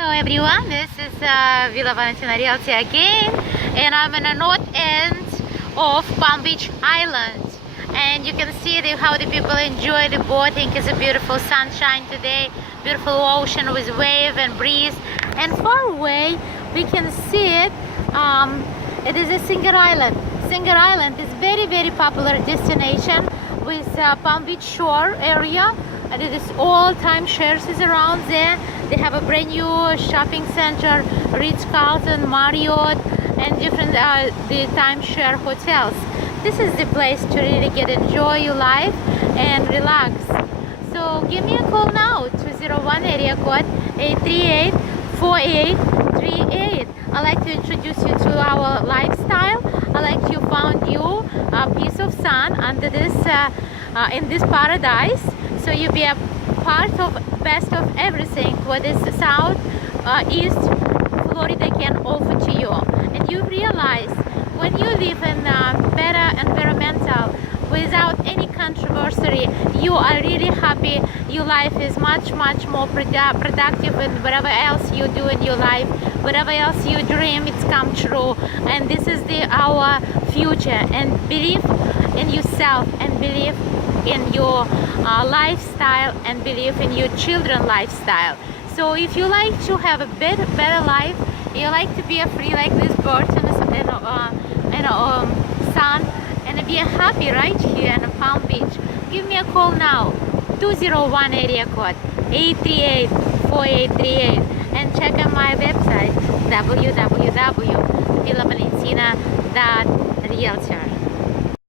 Hello everyone, this is Villa Valentina Realty again, and I'm in the north end of Palm Beach Island, and you can see how the people enjoy the boating. It's a beautiful sunshine today, beautiful ocean with wave and breeze, and far away we can see it. It is a Singer Island. Singer Island is very popular destination with Palm Beach shore area. And it is all timeshares is around there. They have a brand new shopping center, Ritz-Carlton, Marriott, and different the timeshare hotels. This is the place to really enjoy your life and relax. So give me a call now, 201 area code 838-4838. I'd like to introduce you to our lifestyle. I'd like to found you a piece of sun under this in this paradise. So you be a part of best of everything what is South East Florida can offer to you, and you realize when you live in better environmental without any controversy, you are really happy. Your life is much more productive, and whatever else you do in your life, whatever else you dream, it's come true. And this is our future. And believe in yourself, and believe in your lifestyle, and believe in your children's lifestyle. So if you like to have a better life, you like to be free like this bird in the sun, and be happy right here in Palm Beach, give me a call now, 201 area code 838-4838, and check out my website www.villavalentina.realtor.